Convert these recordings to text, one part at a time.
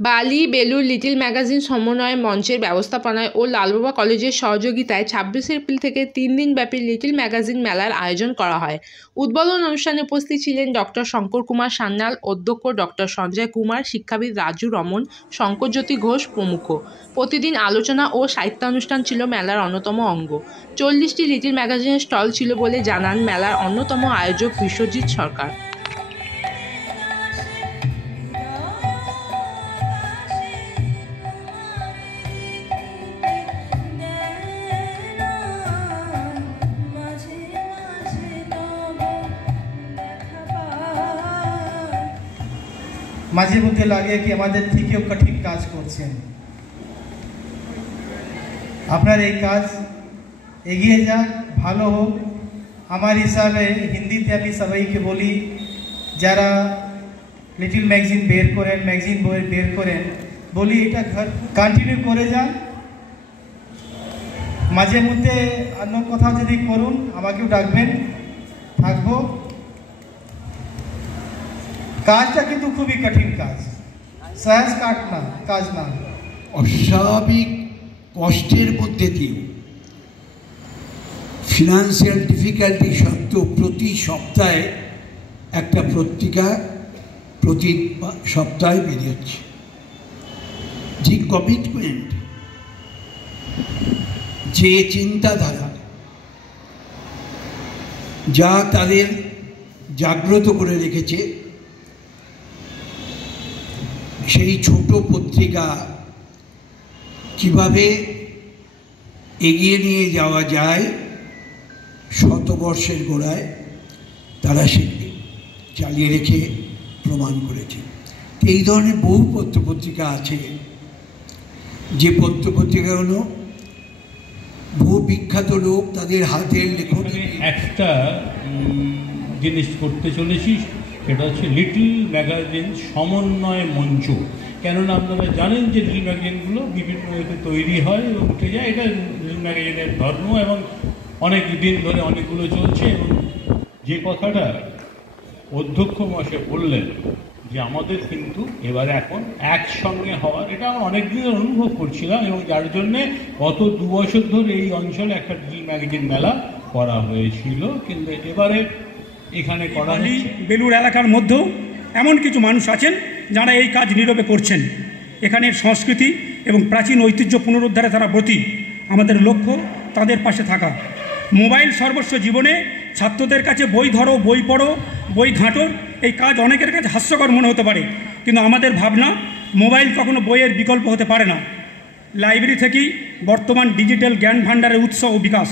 বালি Belur little magazine সমন্বয় মঞ্চের ব্যবস্থাপনায় ও লালবাবা কলেজের সহযোগিতায় 26 এপ্রিল থেকে 3 দিনব্যাপী লিটল ম্যাগাজিন মেলার আয়োজন করা হয়। উদ্বোধন অনুষ্ঠানে উপস্থিত ছিলেন ডক্টর শঙ্কর কুমার সান্যাল, অধ্যক্ষ ডক্টর সঞ্জয় কুমার, শিক্ষাবিদ রাজু রমন, শঙ্করজ্যোতি ঘোষ প্রমুখ। প্রতিদিন আলোচনা ও সাহিত্যানুষ্ঠান ছিল মেলার অন্যতম অঙ্গ। 40টি লিটল ম্যাগাজিনের স্টল ছিল বলে জানান মেলার অন্যতম আয়োজক বিশ্বজিৎ সরকার। মাঝে মধ্যে লাগে কি আমাদের থেকেও কঠিন কাজ করছেন। আপনার এই কাজ এগিয়ে যাক, ভালো হোক। আমার হিসাবে হিন্দিতে আমি সবাইকে বলি, যারা লিটল ম্যাগাজিন বের করেন, ম্যাগাজিন বই বের করেন, বলি এটা কন্টিনিউ করে যান। মাঝে মধ্যে অন্য কোথাও যদি করুন আমাকেও ডাকবেন, থাকবো। কাজটা কিন্তু খুবই কঠিন কাজ, সহজ কাজ না। অস্বাভাবিক কষ্টের মধ্যে দিয়ে ফিনান্সিয়াল ডিফিকাল্টি সত্ত্বেও প্রতি সপ্তাহে একটা পত্রিকা প্রতি সপ্তাহে বেরিয়েছে। যে কমিটমেন্ট, যে চিন্তাধারা, যা তাদের জাগ্রত করে রেখেছে, সেই ছোট পত্রিকা কিভাবে এগিয়ে নিয়ে যাওয়া যায় শতবর্ষের গোড়ায়, তারা সেটি চালিয়ে রেখে প্রমাণ করেছে। এই ধরনের বহু পত্রপত্রিকা আছে, যে পত্রপত্রিকাগুলো বহু বিখ্যাত লোক তাদের হাতের লেখন। একটা জিনিস করতে চলেছি, সেটা হচ্ছে লিটল ম্যাগাজিন সমন্বয় মঞ্চ। কেননা আপনারা জানেন যে লিটল ম্যাগাজিনগুলো বিভিন্ন ইয়েতে তৈরি হয় এবং উঠে যায়। এটা লিটল ম্যাগাজিনের ধর্ম এবং অনেক দিন ধরে অনেকগুলো চলছে। এবং যে কথাটা অধ্যক্ষ মহাশয় বললেন যে আমাদের কিন্তু এবারে এখন একসঙ্গে হওয়ার, এটা আমরা অনেক দিন অনুভব করছিলাম এবং যার জন্যে গত 2 বছর ধরে এই অঞ্চলে একটা লিটল ম্যাগাজিন মেলা করা হয়েছিল। কিন্তু এবারে এখানে করা বেলুর এলাকার মধ্যেও এমন কিছু মানুষ আছেন যারা এই কাজ নীরবে করছেন। এখানের সংস্কৃতি এবং প্রাচীন ঐতিহ্য পুনরুদ্ধারে তারা ব্রতী। আমাদের লক্ষ্য তাদের পাশে থাকা। মোবাইল সর্বস্ব জীবনে ছাত্রদের কাছে বই ধরো, বই পড়ো, বই ঘাঁটো, এই কাজ অনেকের কাছে হাস্যকর মনে হতে পারে, কিন্তু আমাদের ভাবনা মোবাইল কখনো বইয়ের বিকল্প হতে পারে না। লাইব্রেরি থেকেই বর্তমান ডিজিটাল জ্ঞান ভাণ্ডারের উৎস ও বিকাশ।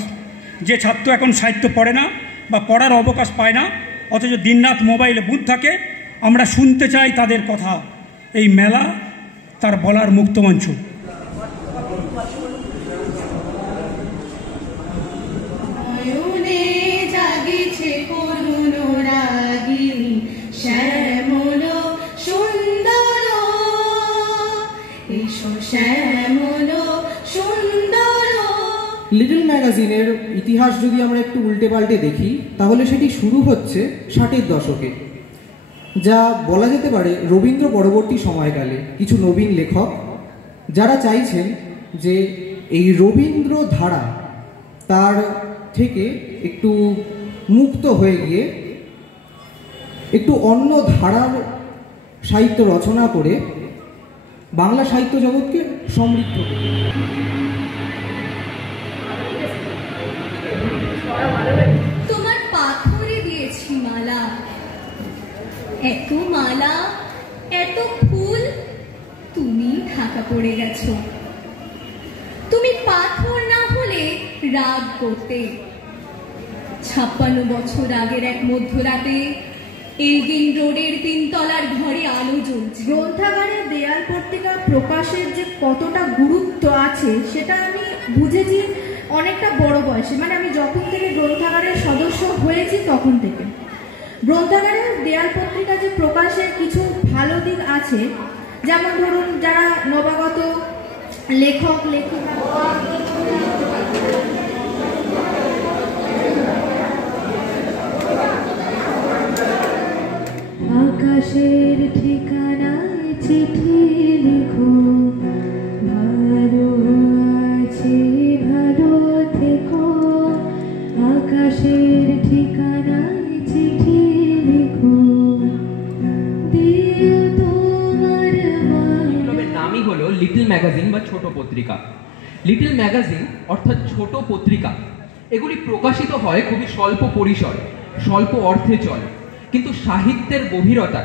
যে ছাত্র এখন সাহিত্য পড়ে না বা পড়ার অবকাশ পায় না, অথচ দিনরাত মোবাইলে বুঁদ থাকে, আমরা শুনতে চাই তাদের কথা। এই মেলা তার বলার মুক্তমঞ্চ। লিটল ম্যাগাজিনের ইতিহাস যদি আমরা একটু উল্টে পাল্টে দেখি, তাহলে সেটি শুরু হচ্ছে 60-এর দশকে। যা বলা যেতে পারে রবীন্দ্র পরবর্তী সময়কালে কিছু নবীন লেখক যারা চাইছেন যে এই রবীন্দ্র ধারা তার থেকে একটু মুক্ত হয়ে গিয়ে একটু অন্য ধারার সাহিত্য রচনা করে বাংলা সাহিত্য জগৎকে সমৃদ্ধ করে। তোমার পাথরে দিয়েছি মালা, এত মালা, এত ফুল, তুমি ঢাকা পড়ে গেছো। তুমি পাথর না হলে রাগ করতে। 56 বছর আগের এক মধ্যরাতে এলগিন রোডের 3 তলার ঘরে আলো জ্বলছে। গ্রন্থাগারের দেয়াল পত্রিকা প্রকাশের যে কতটা গুরুত্ব আছে সেটা আমি বুঝেছি অনেকটা বড় বয়সে, মানে আমি যখন থেকে গ্রন্থাগারের সদস্য হয়েছি তখন থেকে। গ্রন্থাগারের দেয়াল পত্রিকা যে প্রকাশের কিছু ভালো দিক আছে, যেমন ধরুন যারা নবাগত লেখক লেখিকা, আকাশের ঠিকানায় চিঠি লিখো, ভালো আছে ভালো থেকো, আকাশের ঠিকানায় চিঠি লিখো, দিও তোমার বিপ্লবের নামই হলো লিটল ম্যাগাজিন বা ছোট পত্রিকা। লিটল ম্যাগাজিন অর্থাৎ ছোট পত্রিকা, এগুলি প্রকাশিত হয় খুবই স্বল্প পরিসরে, স্বল্প অর্থে চলে, কিন্তু সাহিত্যের গভীরতা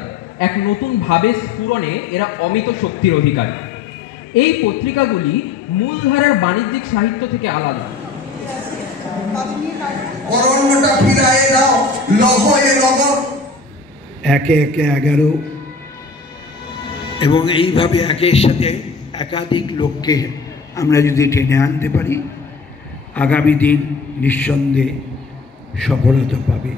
এক নতুন ভাবে স্ফুরণে এরা অমিত শক্তির অধিকারী। এই পত্রিকাগুলি মূলধারার বাণিজ্যিক সাহিত্য থেকে আলাদা। একে একে 11 এবং এইভাবে একের সাথে একাধিক লোককে আমরা যদি টেনে আনতে পারি, আগামী দিন নিঃসন্দেহে সফলতা পাবে।